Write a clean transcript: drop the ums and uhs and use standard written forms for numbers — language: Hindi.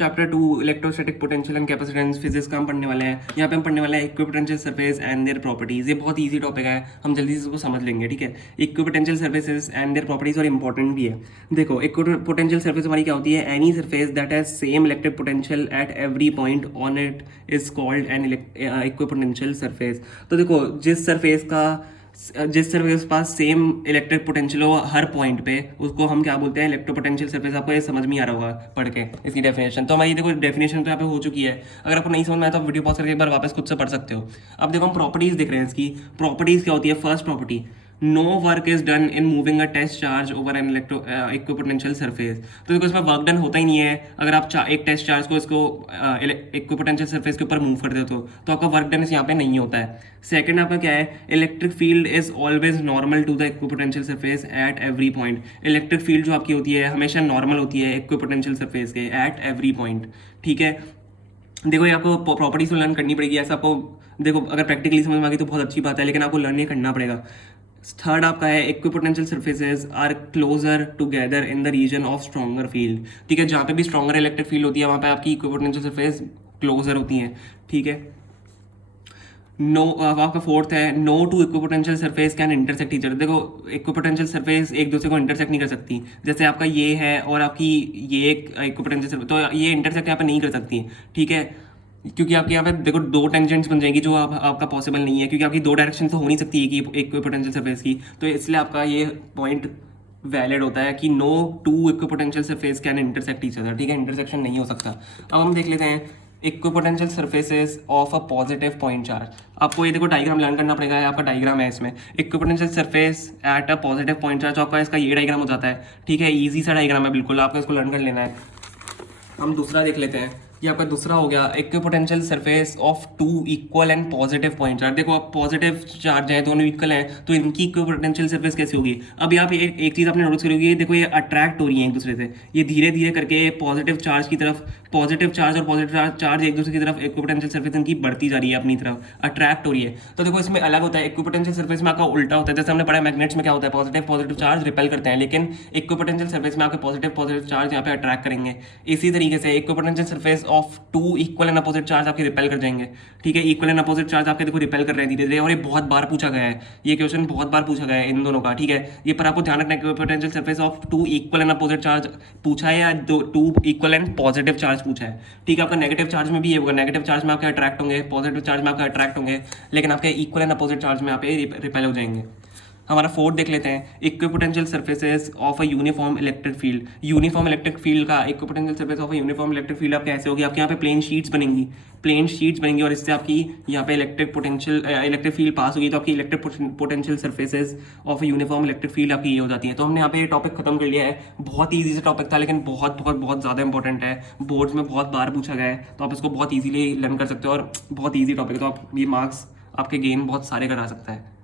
Chapter 2 electrostatic potential and capacitance physics का हम पढ़ने वाले हैं। यहाँ पे हम पढ़ने वाले हैं equipotential surface and their properties. ये बहुत इजी टॉपिक है, हम जल्दी से इसको समझ लेंगे। ठीक है, equipotential surfaces and their properties और इंपॉर्टेंट भी है। देखो, इक्विपोटेंशियल सरफेस हमारी क्या होती है? Any surface that has same electric potential at every point on it is called an equipotential surface. तो देखो, जिस सरफेस के पास सेम इलेक्ट्रिक पोटेंशियल हो हर पॉइंट पे, उसको हम क्या बोलते हैं? इलेक्ट्रोपोटेंशियल सरफेस। आपको ये समझ में आ रहा होगा पढ़ के इसकी डेफिनेशन। तो हमारी देखो डेफिनेशन तो यहाँ पे हो चुकी है। अगर आपको नहीं समझ में आया तो आप वीडियो पॉज करके एक बार वापस खुद से पढ़ सकते हो। अब देखो, हम प्रॉपर्टीज देख रहे हैं इसकी। प्रॉपर्टीज क्या होती है? First property, no work is done in moving a test charge over an equipotential surface. तो देखो, इसमें वर्क डन होता ही नहीं है। अगर आप एक टेस्ट चार्ज को इसको इक्विपोटेंशियल सरफेस के ऊपर मूव करते हो तो आपका वर्क डन यहाँ पे नहीं होता है। सेकंड आपका क्या है? Electric field is always normal to the equipotential surface at every point. Electric field जो आपकी होती है हमेशा नॉर्मल होती है इक्विपोटेंशियल सरफेस के एट एवरी पॉइंट। ठीक है, देखो ये आपको प्रॉपर्टीज लर्न करनी पड़ेगी। ऐसा आपको देखो, अगर प्रैक्टिकली समझ में आ गई तो बहुत अच्छी बात है, लेकिन आपको लर्न ये करना पड़ेगा। थर्ड आपका है equipotential surfaces are closer together in the region of stronger field. ठीक है, जहाँ पे भी स्ट्रॉन्गर इलेक्ट्रिक फील्ड होती है वहाँ पे आपकी इक्विपोटेंशियल सरफेस क्लोजर होती हैं। ठीक है, नो आपका फोर्थ है, no two equipotential surface can intersect each other. देखो, इक्विपोटेंशियल सरफेस एक दूसरे को इंटरसेक्ट नहीं कर सकती। जैसे आपका ये है और आपकी ये एक इक्विपोटेंशियल सरफेस, तो ये इंटरसेक्ट यहाँ पे नहीं कर सकती। ठीक है, क्योंकि आपके यहाँ पे देखो दो टेंजेंट्स बन जाएंगी, जो आपका पॉसिबल नहीं है, क्योंकि आपकी दो डायरेक्शन तो हो नहीं सकती है कि इक्विपोटेंशियल सरफेस की। तो इसलिए आपका ये पॉइंट वैलिड होता है कि no two equipotential surface can intersect each other. ठीक है, इंटरसेक्शन नहीं हो सकता। अब हम देख लेते हैं equipotential surfaces of a positive point charge. आपको ये देखो डायग्राम लर्न करना पड़ेगा। आपका डायग्राम है इसमें, equipotential surface at a positive point charge. आपका इसका ये डायग्राम हो जाता है। ठीक है, ईजी सा डायग्राम है बिल्कुल, आपको इसको लर्न कर लेना है। हम दूसरा देख लेते हैं। ये आपका दूसरा हो गया, equipotential surface of two equal and positive point charge. देखो, आप पॉजिटिव चार्ज है, दोनों इक्वल हैं, तो इनकी इक्विपोटेंशियल सरफेस कैसे होगी? अभी आप एक चीज़ आपने नोटिस करी होगी, देखो ये अट्रैक्ट हो रही है एक दूसरे से। ये धीरे धीरे करके पॉजिटिव चार्ज की तरफ, पॉजिटिव चार्ज और पॉजिटिव चार्ज एक दूसरे की तरफ इक्विपोटेंशियल सरफेस इनकी बढ़ती जा रही है, अपनी तरफ अट्रैक्ट हो रही है। तो देखो, इसमें अलग होता है। इक्विपोटेंशियल सरफेस में आपका उल्टा होता है। जैसे हमने पढ़ा मैग्नेट्स में क्या होता है, पॉजिटिव चार्ज रिपेल करते हैं, लेकिन इक्विपोटेंशियल सरफेस में आपके पॉजिटिव चार्ज यहाँ पे अट्रैक्ट करेंगे। इसी तरीके से equipotential surface of two equal and opposite charge आपके रिपेल कर जाएंगे। ठीक है, इक्वल एंड अपोजिट चार्ज आपके देखो रिपेल कर रहे हैं धीरे धीरे, और ये बहुत बार पूछा गया है। ये क्वेश्चन बहुत बार पूछा गया है इन दोनों का। ठीक है, ये पर आपको ध्यान रखना है, equipotential surface of two equal and opposite charge पूछा है या two equal and positive charge पूछा है। ठीक है, आपका नेगेटिव चार्ज में भी ये होगा, नेगेटिव चार्ज में आपके अट्रैक्ट होंगे, पॉजिटिव चार्ज में आपके अट्रैक्ट होंगे, लेकिन आपके इक्वल एंड अपोजिट चार्ज में आप रिपेल हो जाएंगे। हमारा फोर्थ देख लेते हैं, equipotential surfaces of a uniform electric field. Uniform electric field का equipotential surface of a uniform electric field आप कैसे होगी? आपके यहाँ पे प्लेन शीट्स बनेंगी और इससे आपकी यहाँ पे इलेक्ट्रिक फील्ड पास होगी, तो आपकी electric potential surfaces of a uniform electric field आपकी ये हो जाती है। तो हमने यहाँ पे ये टॉपिक खत्म कर लिया है। बहुत ईजी से टॉपिक था, लेकिन बहुत बहुत बहुत ज़्यादा इंपॉर्टेंट है, बोर्ड्स में बहुत बार पूछा गया है, तो आप इसको बहुत ईजिली लर्न कर सकते हो, और बहुत ईजी टॉपिक है, तो आप ये मार्क्स आपके गेन बहुत सारे करा सकता है।